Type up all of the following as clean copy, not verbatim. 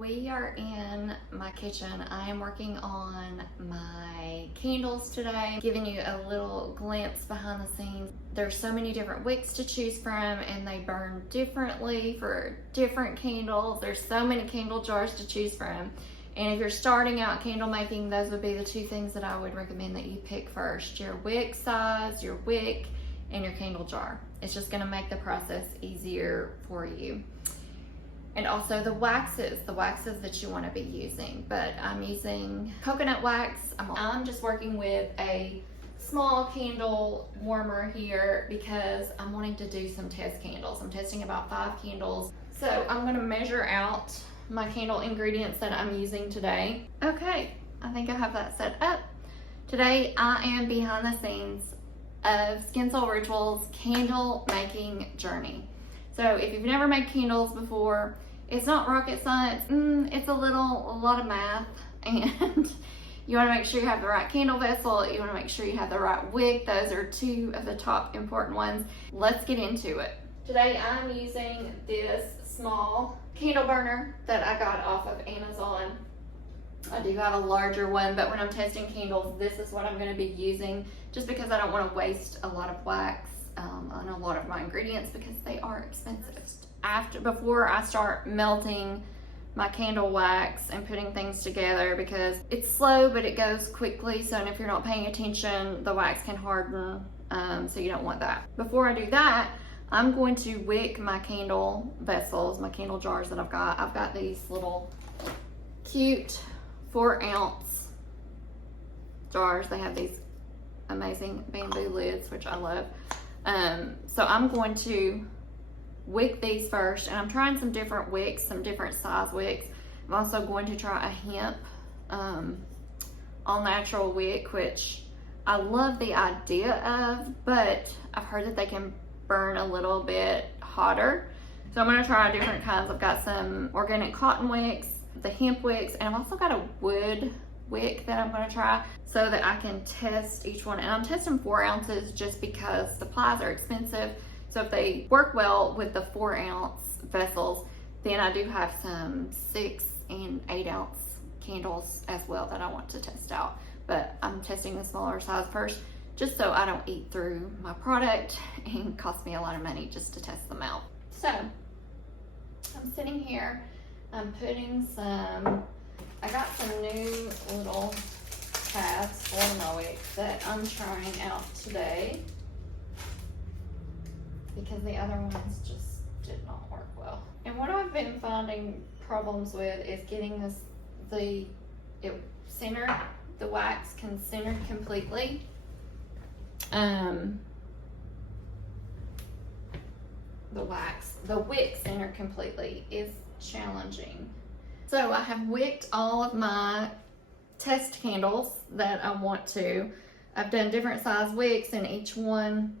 We are in my kitchen. I am working on my candles today, giving you a little glimpse behind the scenes. There's so many different wicks to choose from and they burn differently for different candles. There's so many candle jars to choose from. And if you're starting out candle making, those would be the two things that I would recommend that you pick first. Your wick size, your wick, and your candle jar. It's just gonna make the process easier for you. And also the waxes that you want to be using. But I'm using coconut wax. I'm just working with a small candle warmer here because I'm wanting to do some test candles. I'm testing about 5 candles. So I'm going to measure out my candle ingredients that I'm using today. Okay, I think I have that set up. Today I am behind the scenes of Skin Soul Rituals candle making journey. So if you've never made candles before, it's not rocket science. It's a lot of math, and you want to make sure you have the right candle vessel. You want to make sure you have the right wick. Those are 2 of the top important ones. Let's get into it. Today I'm using this small candle burner that I got off of Amazon. I do have a larger one, but when I'm testing candles, this is what I'm going to be using, just because I don't want to waste a lot of wax on a lot of my ingredients because they are expensive. Before I start melting my candle wax and putting things together, because it's slow but it goes quickly, so if you're not paying attention, the wax can harden, so you don't want that. Before I do that, I'm going to wick my candle vessels, my candle jars that I've got. I've got these little cute 4-ounce jars. They have these amazing bamboo lids, which I love. So I'm going to wick these first, and I'm trying some different wicks, some different size wicks. I'm also going to try a hemp all natural wick, which I love the idea of, but I've heard that they can burn a little bit hotter. So I'm going to try different kinds. I've got some organic cotton wicks, the hemp wicks, and I've also got a wood wick that I'm going to try so that I can test each one. And I'm testing 4 ounces just because supplies are expensive. So if they work well with the 4-ounce vessels, then I do have some 6 and 8-ounce candles as well that I want to test out. But I'm testing the smaller size first, just so I don't eat through my product and cost me a lot of money just to test them out. So I'm sitting here, I'm putting I got some new little pads for my wicks that I'm trying out today, because the other ones just did not work well. And what I've been finding problems with is getting the wax centered completely. The wick centered completely is challenging. So I have wicked all of my test candles that I want to. I've done different size wicks in each one,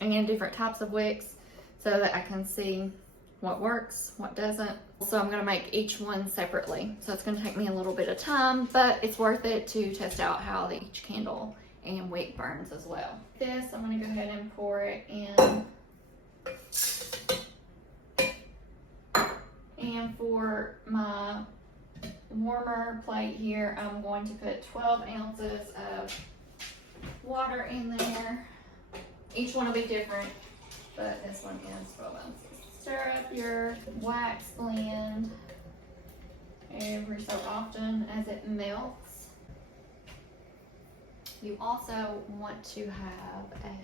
and different types of wicks, so that I can see what works, what doesn't. So I'm going to make each one separately. So it's going to take me a little bit of time, but it's worth it to test out how each candle and wick burns as well. This, I'm going to go ahead and pour it in. And for my warmer plate here, I'm going to put 12 ounces of water in there. Each one will be different, but this one is 12 ounces. Stir up your wax blend every so often as it melts. You also want to have a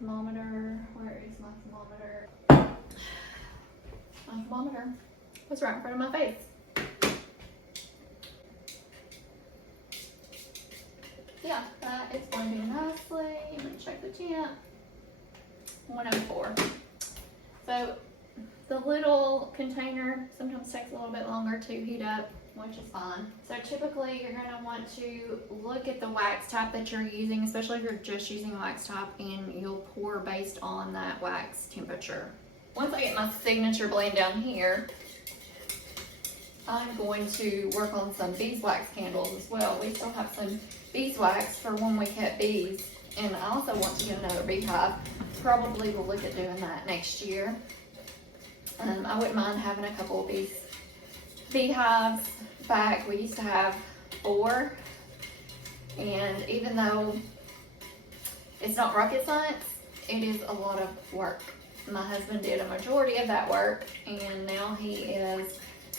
thermometer. Where is my thermometer? My thermometer was right in front of my face. Yeah, that is blending nicely. I'm going to check the temp. 104. So the little container sometimes takes a little bit longer to heat up, which is fine. So typically you're going to want to look at the wax type that you're using, especially if you're just using a wax type, and you'll pour based on that wax temperature. Once I get my signature blend down here, I'm going to work on some beeswax candles as well. We still have some beeswax for when we cut bees, and I also want to get another beehive. Probably will look at doing that next year. I wouldn't mind having a couple of these beehives back. We used to have 4, and even though it's not rocket science, it is a lot of work. My husband did a majority of that work, and now he is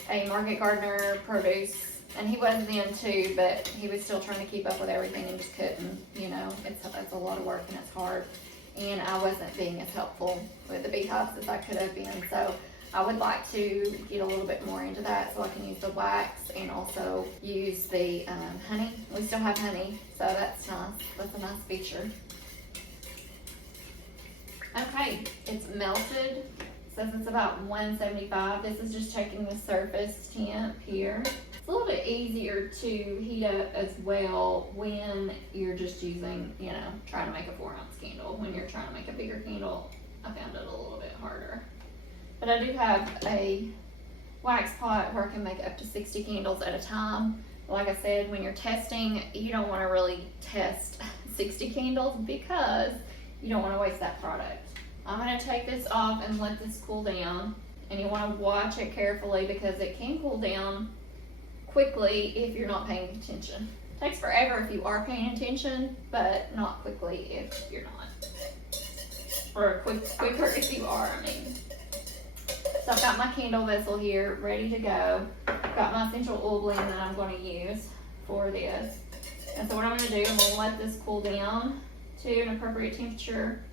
a market gardener, produce, and he was then too, but he was still trying to keep up with everything and just couldn't, you know. It's a lot of work and it's hard, and I wasn't being as helpful with the beehives as I could have been. So I would like to get a little bit more into that so I can use the wax and also use the honey. We still have honey, so that's nice. That's a nice feature. Okay, it's melted. It says it's about 175. This is just checking the surface temp here. It's a little bit easier to heat up as well when you're just using, you know, trying to make a 4-ounce candle. When you're trying to make a bigger candle, I found it a little bit harder. But I do have a wax pot where I can make up to 60 candles at a time. Like I said, when you're testing, you don't want to really test 60 candles because you don't want to waste that product. I'm going to take this off and let this cool down, and you want to watch it carefully because it can cool down quickly if you're not paying attention. It takes forever if you are paying attention, but not quickly if you're not. Or quicker if you are, I mean. So I've got my candle vessel here ready to go. I've got my essential oil blend that I'm going to use for this. And so what I'm going to do, I'm going to let this cool down to an appropriate temperature.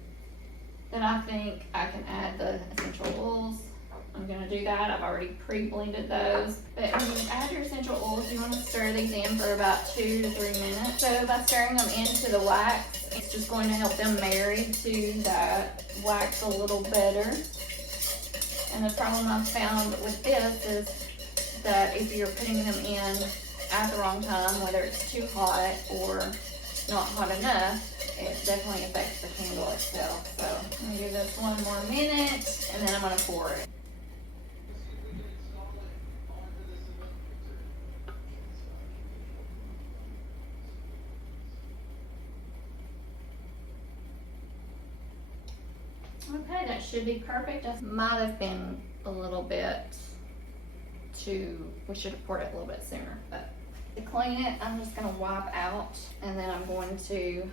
Then I think I can add the essential oils. I'm going to do that. I've already pre-blended those. But when you add your essential oils, you want to stir these in for about 2 to 3 minutes. So by stirring them into the wax, it's just going to help them marry to that wax a little better. And the problem I've found with this is that if you're putting them in at the wrong time, whether it's too hot or not hot enough, it definitely affects the candle itself. So I'm going to give this 1 more minute, and then I'm going to pour it. Okay, that should be perfect. That might have been a little bit we should have poured it a little bit sooner, but to clean it, I'm just going to wipe out, and then I'm going to,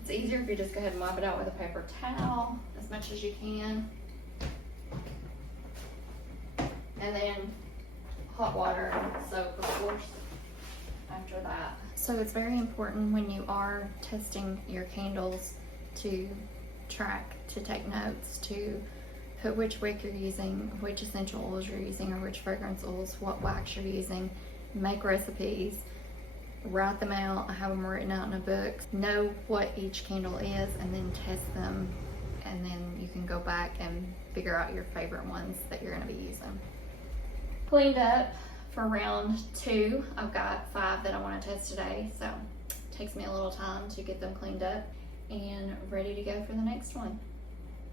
it's easier if you just go ahead and wipe it out with a paper towel as much as you can. And then hot water and soap, of course, after that. So it's very important when you are testing your candles to track, to take notes, to put which wick you're using, which essential oils you're using, or which fragrance oils, what wax you're using. Make recipes, write them out, have them written out in a book, know what each candle is, and then test them, and then you can go back and figure out your favorite ones that you're going to be using. Cleaned up for round 2. I've got 5 that I want to test today, so it takes me a little time to get them cleaned up and ready to go for the next one.